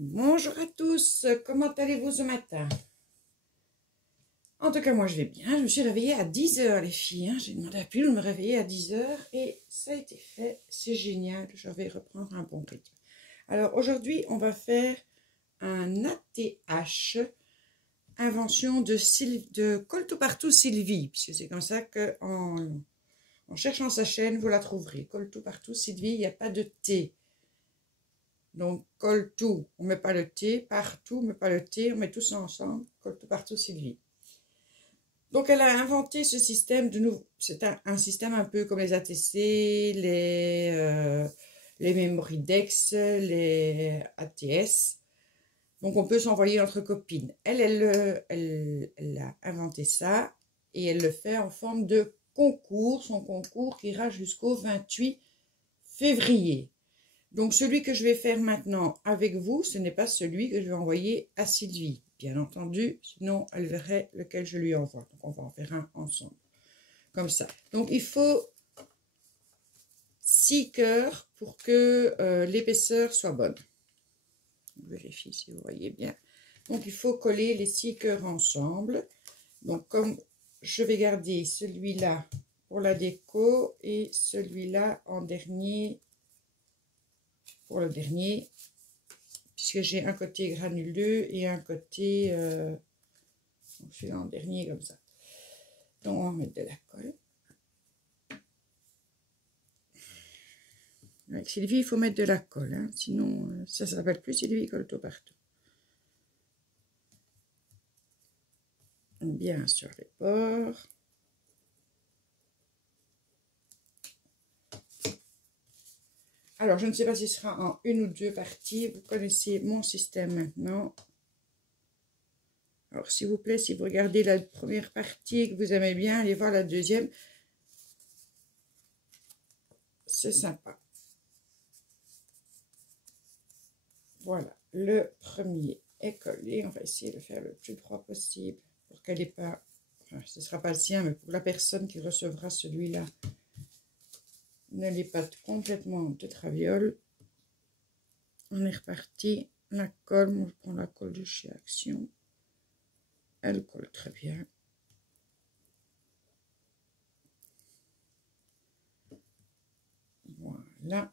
Bonjour à tous, comment allez-vous ce matin? En tout cas, moi je vais bien, je me suis réveillée à 10 h les filles, hein. J'ai demandé à Pull de me réveiller à 10 h et ça a été fait, c'est génial, je vais reprendre un bon rythme. Alors aujourd'hui, on va faire un ATH, invention de Col-tout-partout Sylvie, puisque c'est comme ça que en cherchant sa chaîne, vous la trouverez. Col-tout-partout Sylvie, il n'y a pas de T. Donc, colle tout, on ne met pas le T, partout, on ne met pas le T, on met tout ça ensemble, colle tout partout Sylvie. Donc, elle a inventé ce système de nouveau. C'est un système un peu comme les ATC, les Memorydex, les ATS. Donc, on peut s'envoyer entre copines. Elle a inventé ça et elle le fait en forme de concours, son concours qui ira jusqu'au 28 février. Donc, celui que je vais faire maintenant avec vous, ce n'est pas celui que je vais envoyer à Sylvie, bien entendu, sinon elle verrait lequel je lui envoie. Donc, on va en faire un ensemble, comme ça. Donc, il faut 6 cœurs pour que l'épaisseur soit bonne. Je vérifie si vous voyez bien. Donc, il faut coller les 6 cœurs ensemble. Donc, comme je vais garder celui-là pour la déco et celui-là en dernier pour le dernier, puisque j'ai un côté granuleux et un côté je suis en dernier comme ça. Donc on va mettre de la colle. Avec Sylvie, il faut mettre de la colle, hein, sinon ça ne s'appelle plus Sylvie colle tout partout. Bien sur les bords. Alors, je ne sais pas si ce sera en une ou deux parties. Vous connaissez mon système maintenant. Alors, s'il vous plaît, si vous regardez la première partie et que vous aimez bien, allez voir la deuxième. C'est sympa. Voilà, le premier est collé. On va essayer de faire le plus droit possible pour qu'elle n'ait pas... Enfin, ce ne sera pas le sien, mais pour la personne qui recevra celui-là, ne l'ait pas complètement de traviole. On est reparti. La colle, moi je prends la colle de chez Action. Elle colle très bien. Voilà.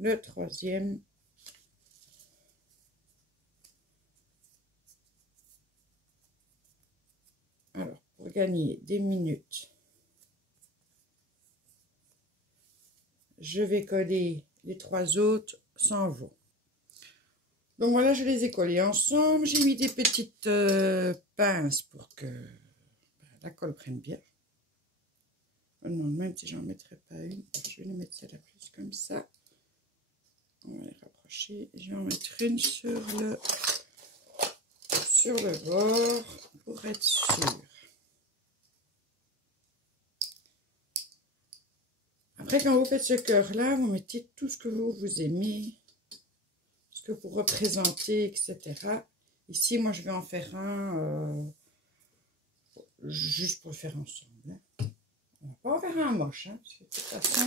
Le troisième. Alors, pour gagner des minutes, je vais coller les 3 autres sans vous. Donc voilà, je les ai collés ensemble. J'ai mis des petites pinces pour que la colle prenne bien. Non, même si j'en mettrai pas une, je vais les mettre celle-là plus comme ça. On va les rapprocher. Je vais en mettre une sur le bord pour être sûr. Après, quand vous faites ce cœur-là, vous mettez tout ce que vous aimez, ce que vous représentez, etc. Ici, moi, je vais en faire un juste pour le faire ensemble. Hein. On va pas en faire un moche, hein, parce que de toute façon,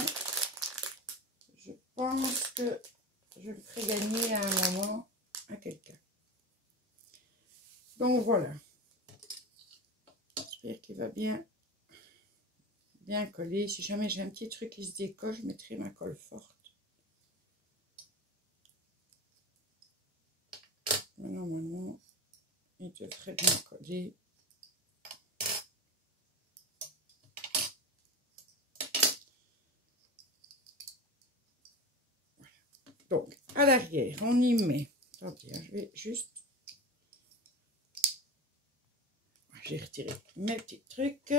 je pense que je le ferai gagner à un moment à quelqu'un. Donc voilà. J'espère qu'il va bien coller. Si jamais j'ai un petit truc qui se décolle, je mettrai ma colle forte. Mais normalement, il devrait bien coller. Donc, à l'arrière, on y met. Attendez, je vais juste... J'ai retiré mes petits trucs.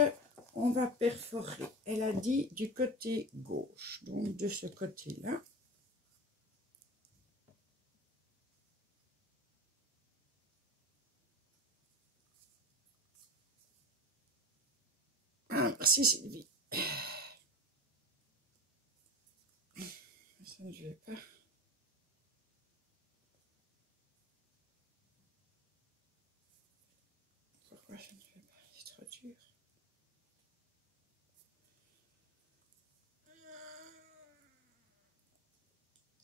On va perforer. Elle a dit du côté gauche. Donc, de ce côté-là. Ah, merci Sylvie. Ça ne vais pas... Pourquoi je ne fais pas? C'est trop dur.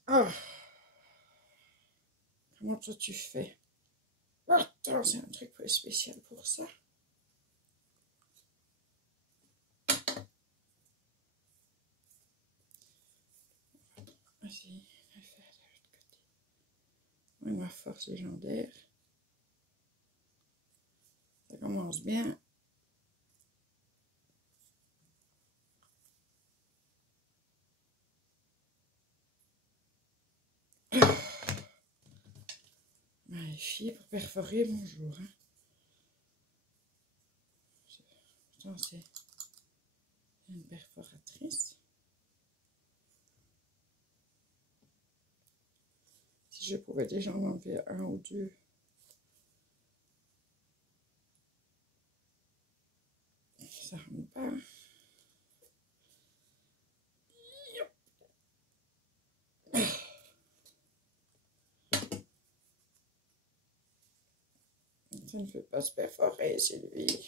Oh, Comment toi tu fais? Attends, c'est un truc plus spécial pour ça. Vas-y, je vais faire de l'autre côté. Oui, ma force légendaire. Ça commence bien. Les filles, pour perforer, bonjour. Hein. Attends, c'est une perforatrice. Si je pouvais déjà en enlever un ou deux. Ça ne rentre pas. Ça ne fait pas se perforer, Sylvie.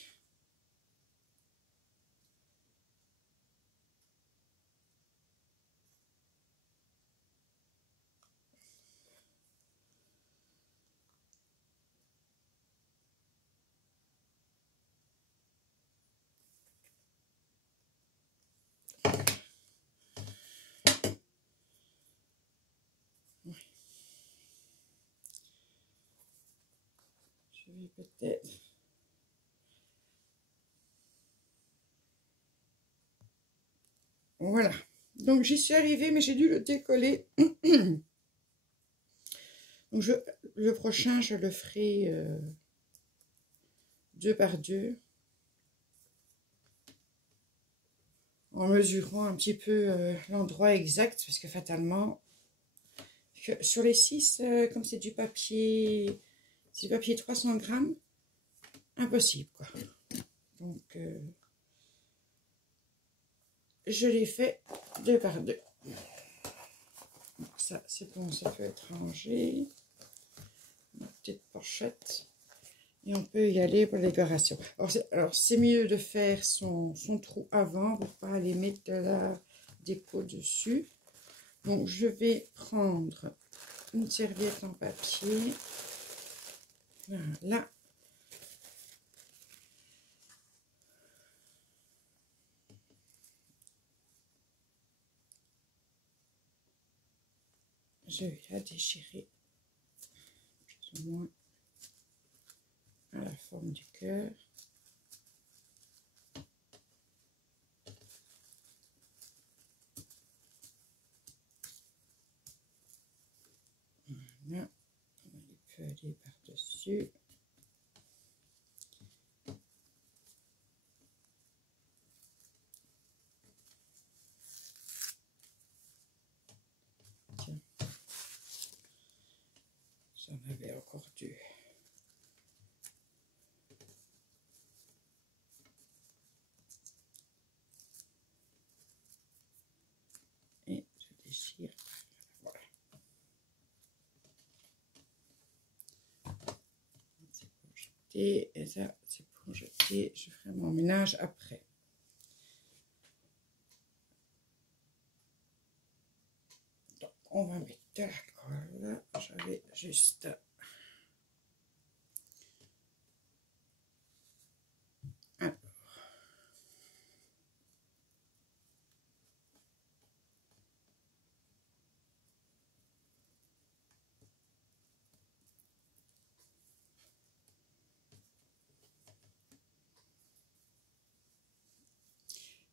Je vais peut-être... Voilà. Donc, j'y suis arrivée, mais j'ai dû le décoller. Donc, le prochain, je le ferai 2 par 2. En mesurant un petit peu l'endroit exact, parce que fatalement, sur les 6, comme c'est du papier 300 grammes, impossible, quoi. Donc, je l'ai fait 2 par 2. Donc ça, c'est bon, ça peut être rangé. Ma petite pochette. Et on peut y aller pour la décoration. Alors, c'est mieux de faire son trou avant pour pas aller mettre de la déco dessus. Donc, je vais prendre une serviette en papier. Voilà. Je vais la déchirer plus ou moins à la forme du cœur. Voilà. Il peut aller par-dessus. Tiens. J'en avais encore deux. Et je déchire. Voilà. C'est pour jeter. Et ça, c'est pour jeter. Je ferai mon ménage après. Donc, on va mettre de la colle. J'avais juste...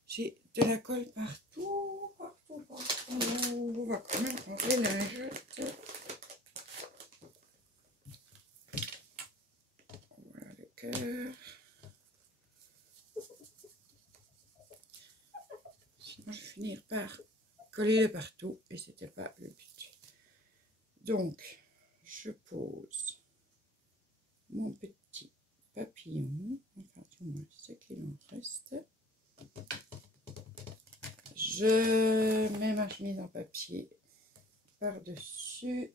J'ai de la colle partout, partout, partout. On va quand même enlever la lingettes. Voilà le cœur. Sinon, je vais finir par coller de partout et c'était pas le but. Donc, je pose mon petit papillon, enfin du moins ce qu'il en reste. Je mets ma chemise en papier par-dessus.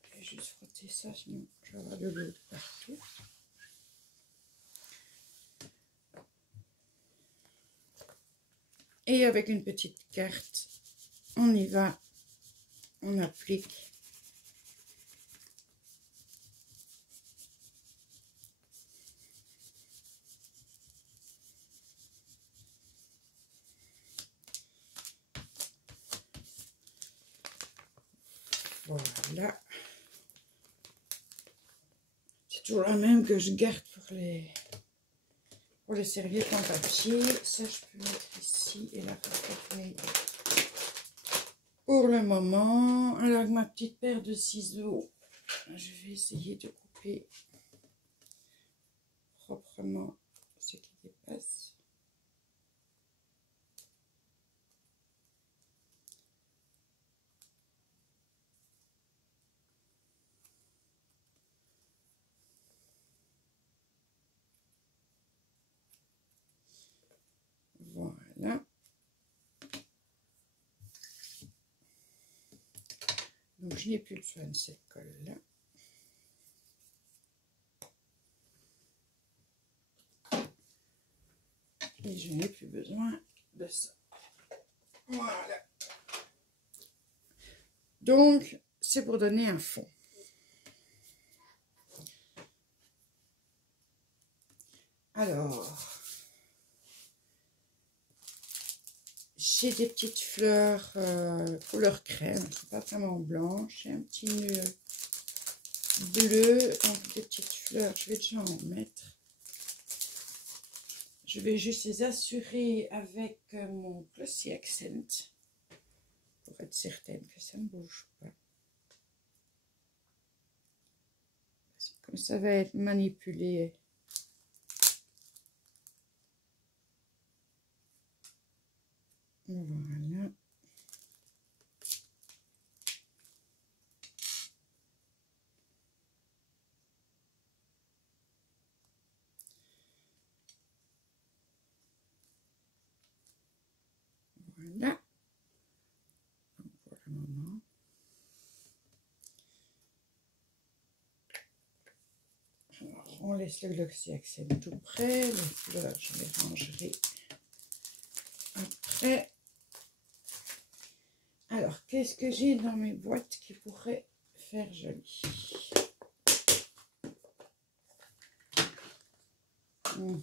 Je vais juste frotter ça, sinon je vais avoir de l'eau partout. Et avec une petite carte, on y va, on applique Voilà. C'est toujours la même que je garde pour les serviettes en papier. Ça, je peux mettre ici et la refermer pour le moment. Alors, avec ma petite paire de ciseaux, je vais essayer de couper proprement ce qui dépasse. Voilà. Donc, je n'ai plus besoin de cette colle-là. Et je n'ai plus besoin de ça. Voilà. Donc, c'est pour donner un fond. Alors, j'ai des petites fleurs couleur crème, pas vraiment blanche. J'ai un petit nœud bleu, donc des petites fleurs, je vais déjà en mettre. Je vais juste les assurer avec mon Glossy Accent pour être certaine que ça ne bouge pas. Comme ça va être manipulé. Voilà. Voilà. Donc, pour le moment. Alors, on laisse le Glossy Accent tout près. Les fleurs, je les rangerai après. Alors, qu'est-ce que j'ai dans mes boîtes qui pourrait faire joli? Une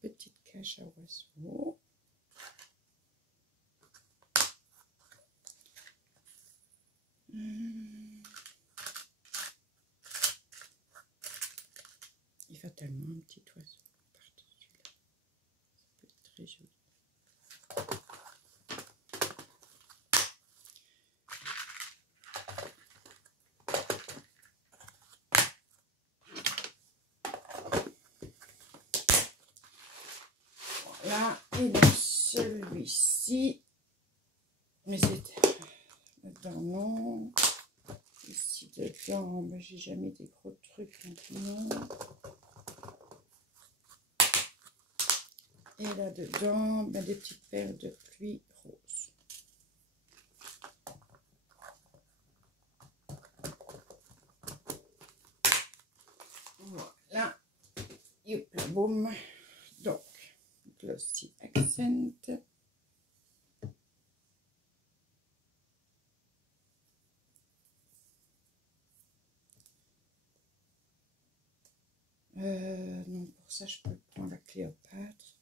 petite cache à oiseaux. Il va tellement un petit oiseau par-dessus là. Ça peut être très joli. Voilà, et dans celui-ci, mais c'était dedans non. Ici dedans, ben, j'ai jamais des gros trucs maintenant. Et là-dedans, ben, des petites perles de pluie roses. Voilà. Youp, boum. Donc, Glossy Accent. Non, pour ça, je peux prendre la Cléopâtre.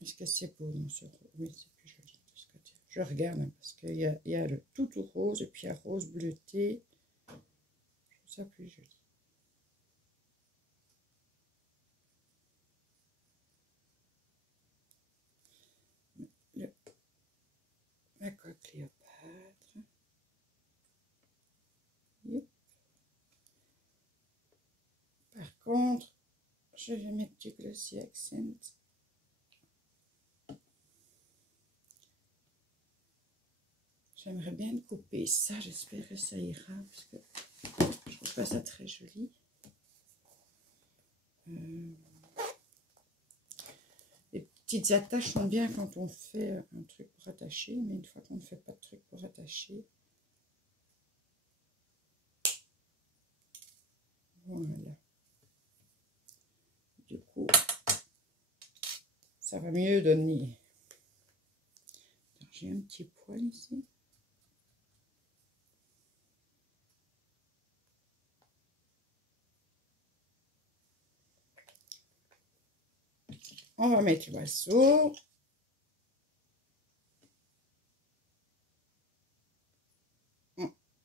Est-ce que c'est beau dans ce rose? Oui, c'est plus joli de ce côté. Je regarde hein, parce qu'il y a le tout rose et puis il y a rose bleuté. Je trouve ça plus joli. La colle Cléopâtre. Yep. Par contre, je vais mettre du Glossy Accent. J'aimerais bien couper ça, j'espère que ça ira, parce que je trouve pas ça très joli. Les petites attaches sont bien quand on fait un truc pour attacher, mais une fois qu'on ne fait pas de truc pour attacher, voilà. Du coup, ça va mieux donner. J'ai un petit poil ici. On va mettre l'oiseau.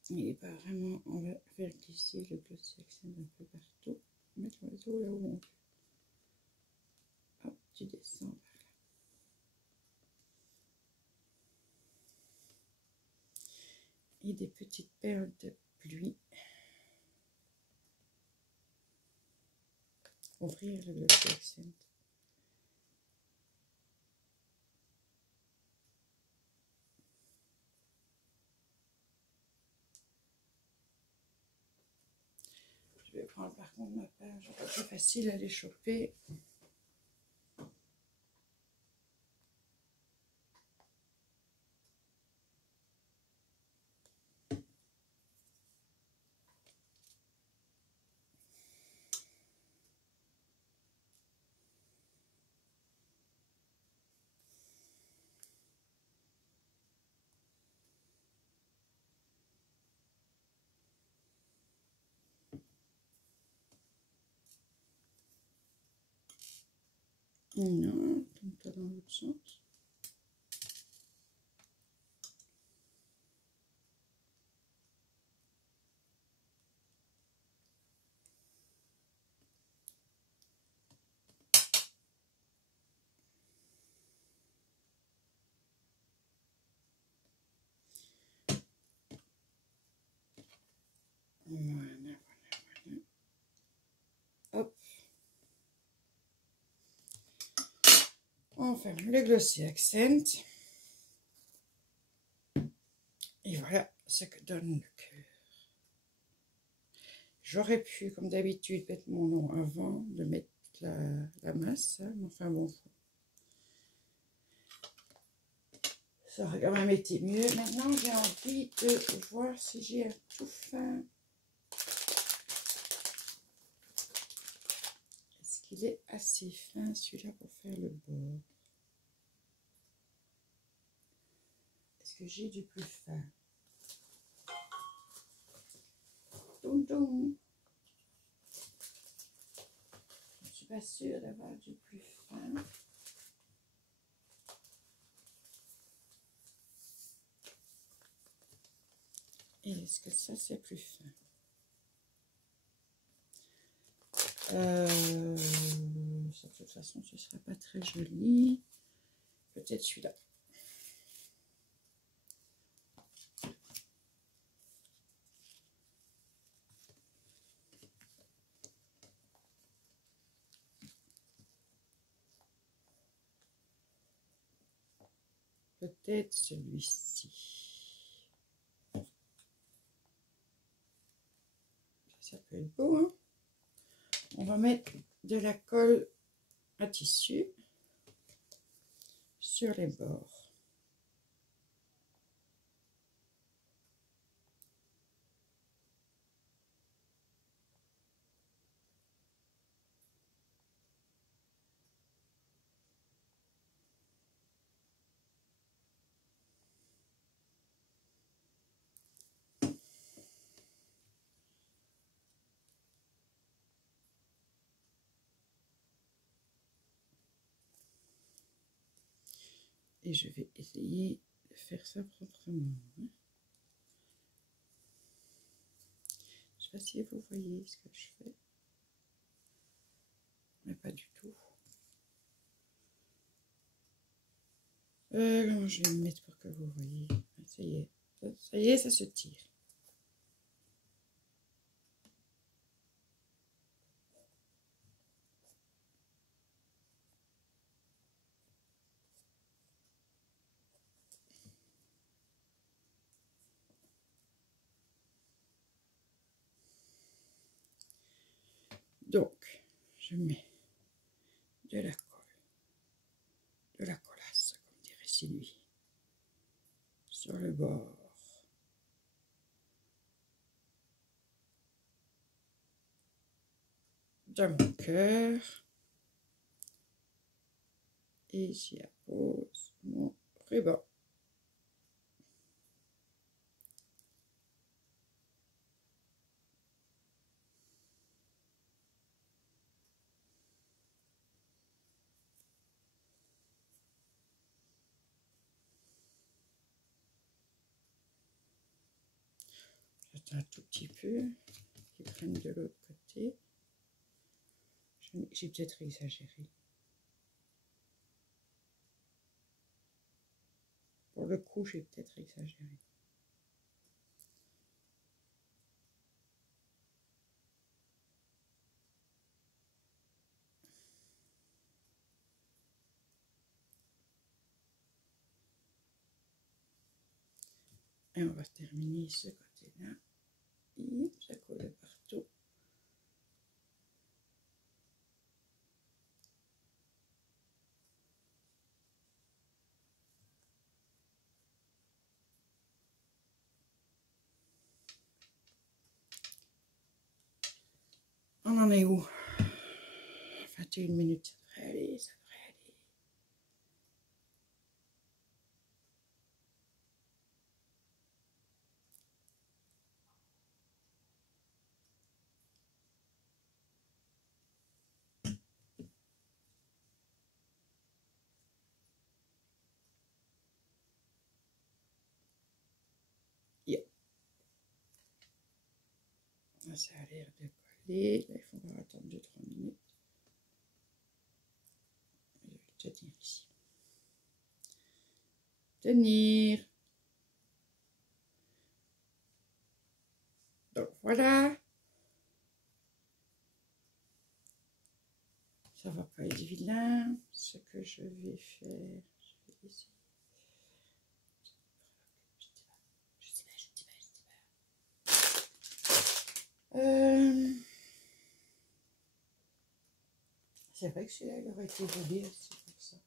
Il n'est pas vraiment, on va faire glisser le glossy accent un peu partout. On va mettre l'oiseau là où on veut. Hop, tu descends par là. Et des petites perles de pluie. Ouvrir le glossy accent. Je vais prendre par contre ma page, c'est plus facile à les choper. Non, tourne-toi dans l'autre sens. Voilà, voilà, voilà. Hop. On ferme le glossy accent. Et voilà ce que donne le cœur. J'aurais pu, comme d'habitude, mettre mon nom avant de mettre la masse, hein, mais enfin bon. Ça aurait quand même été mieux. Maintenant, j'ai envie de voir si j'ai un tout fin. Est-ce qu'il est assez fin, celui-là, pour faire le bord? Est-ce que j'ai du plus fin? Toum, toum. Je ne suis pas sûre d'avoir du plus fin. Et est-ce que ça, c'est plus fin? De toute façon, ce ne sera pas très joli. Peut-être celui-là. Peut-être celui-ci. Ça peut être beau, hein? On va mettre de la colle à tissu sur les bords. Et je vais essayer de faire ça proprement. Je ne sais pas si vous voyez ce que je fais. Mais pas du tout. Comment je vais me mettre pour que vous voyez? Ça y est. Ça y est, ça se tire. Donc, je mets de la colle, de la collasse, comme dirait Sylvie, sur le bord. De mon cœur. Et j'y appose mon ruban. un tout petit peu qui prenne de l'autre côté. J'ai peut-être exagéré. Pour le coup, j'ai peut-être exagéré. Et on va terminer ce côté-là. Et ça colle partout. On en est où? 21 minutes, ça devrait aller, ça devrait aller. Yeah. Ça a l'air de coller. Là, il faudra attendre 2-3 minutes. Je vais te tenir ici. Tenir. Donc voilà. Ça va pas être vilain. Ce que je vais faire, je vais essayer. C'est vrai que celui-là, il aurait été joli, c'est pour ça.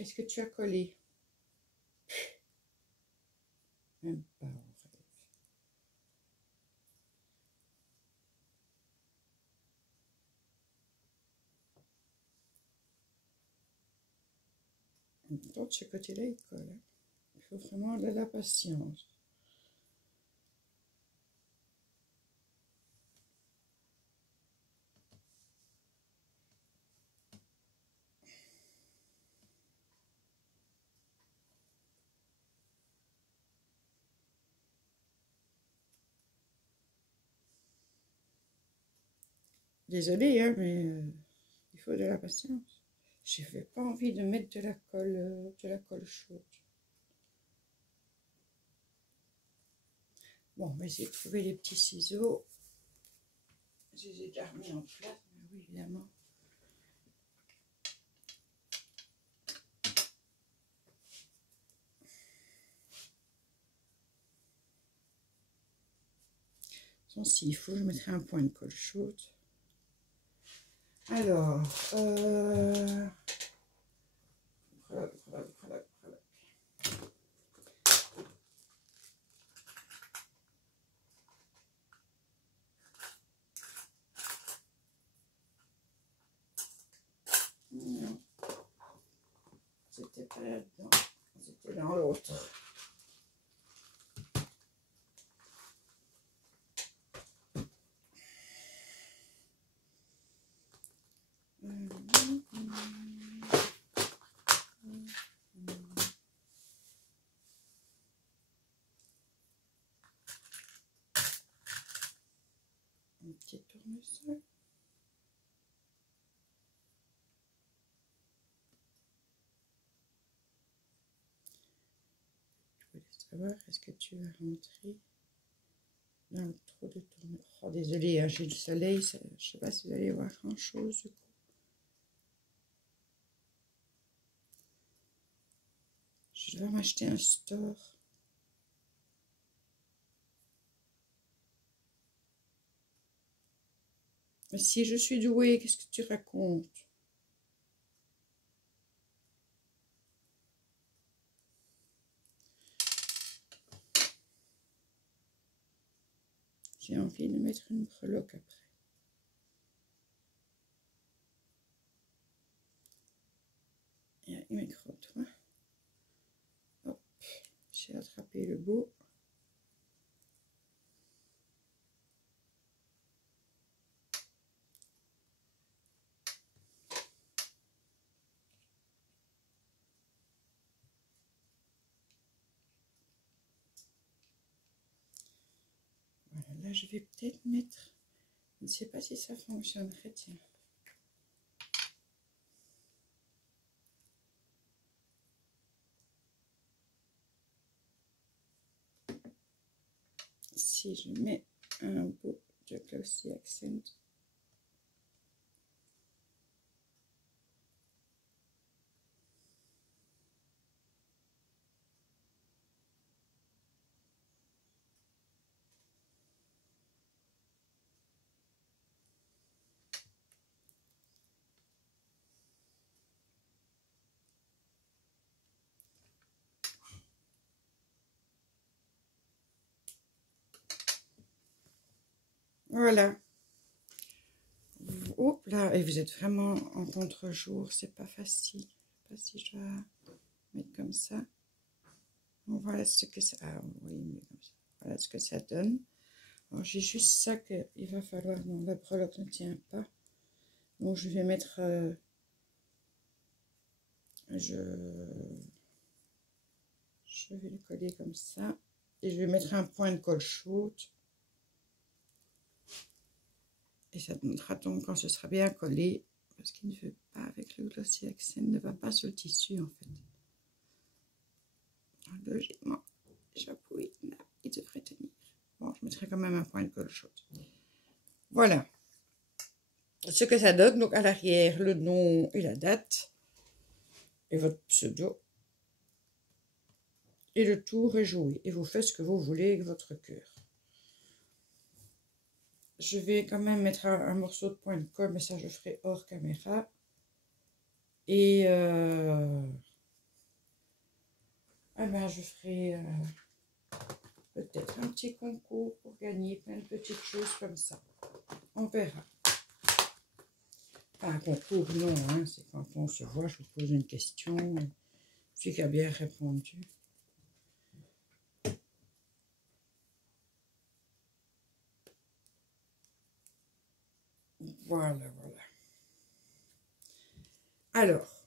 Est-ce que tu as collé? Même pas, en fait. Donc, de ce côté-là, il colle. Hein. Il faut vraiment de la patience. Désolée, hein, mais il faut de la patience. Je n'avais pas envie de mettre de la colle chaude. Bon, on va essayer de trouver les petits ciseaux. Je les ai déjà remis en place, mais oui, évidemment. S'il faut, je mettrai un point de colle chaude. Alors, non, c'était pas là-dedans, c'était dans l'autre. Un petit tournesol. Je voulais savoir, est-ce que tu vas rentrer dans le trou de tournesol? Oh, désolée, hein, j'ai le soleil, ça, je ne sais pas si vous allez voir grand-chose du coup. Je dois m'acheter un store. Mais si je suis douée, qu'est-ce que tu racontes? J'ai envie de mettre une breloque après. Et un micro-toi. Hop, j'ai attrapé le bout. là, je vais peut-être mettre... Je ne sais pas si ça fonctionnerait, tiens. Si je mets un bout de Glossy Accent. Voilà. Hop là, et vous êtes vraiment en contre-jour, c'est pas facile. Je sais pas si je dois mettre comme ça. Bon, voilà ce que ça... Ah oui, mieux comme ça. Voilà ce que ça donne. Alors j'ai juste ça qu'il va falloir... Non, la breloque ne tient pas. Donc je vais mettre... je vais le coller comme ça. Et je vais mettre un point de colle chaude. Et ça donnera donc quand ce sera bien collé. Parce qu'il ne veut pas avec le Glossy Accent, ne va pas sur le tissu en fait. Logiquement, j'appuie là, il devrait tenir. Bon, je mettrai quand même un point de colle chaude. Voilà ce que ça donne. Donc à l'arrière, le nom et la date. Et votre pseudo. Et le tour est joué. Et vous faites ce que vous voulez avec votre cœur. Je vais quand même mettre un morceau de point de colle, mais ça je ferai hors caméra. Et ah ben, je ferai peut-être un petit concours pour gagner plein de petites choses comme ça. On verra. Pas un concours, non, hein, c'est quand on se voit, je vous pose une question, celui qui a bien répondu. Voilà, voilà. Alors,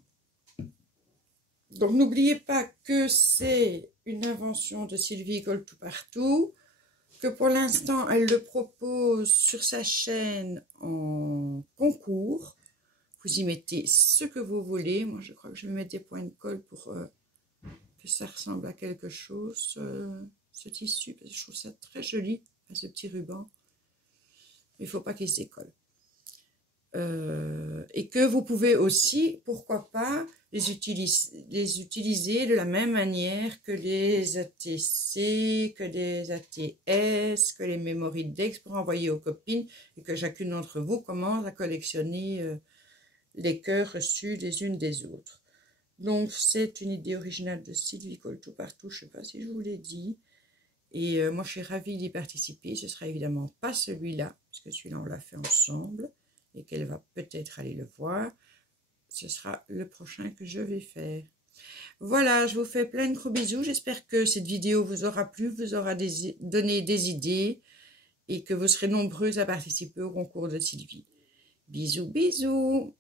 donc n'oubliez pas que c'est une invention de Sylvie Colle Tout Partout, que pour l'instant elle le propose sur sa chaîne en concours. Vous y mettez ce que vous voulez. Moi je crois que je vais mettre des points de colle pour que ça ressemble à quelque chose, ce tissu, parce que je trouve ça très joli, ce petit ruban. Il ne faut pas qu'il se décolle. Et que vous pouvez aussi, pourquoi pas, les utiliser de la même manière que les ATC, que les ATS, que les Memory Dex pour envoyer aux copines et que chacune d'entre vous commence à collectionner les cœurs reçus les unes des autres. Donc c'est une idée originale de Sylvie Colle Tout Partout, je ne sais pas si je vous l'ai dit. Et moi je suis ravie d'y participer. Ce sera évidemment pas celui-là, parce que celui-là on l'a fait ensemble et qu'elle va peut-être aller le voir. Ce sera le prochain que je vais faire. Voilà, je vous fais plein de gros bisous. J'espère que cette vidéo vous aura plu, vous aura donné des idées et que vous serez nombreux à participer au concours de Sylvie. Bisous, bisous!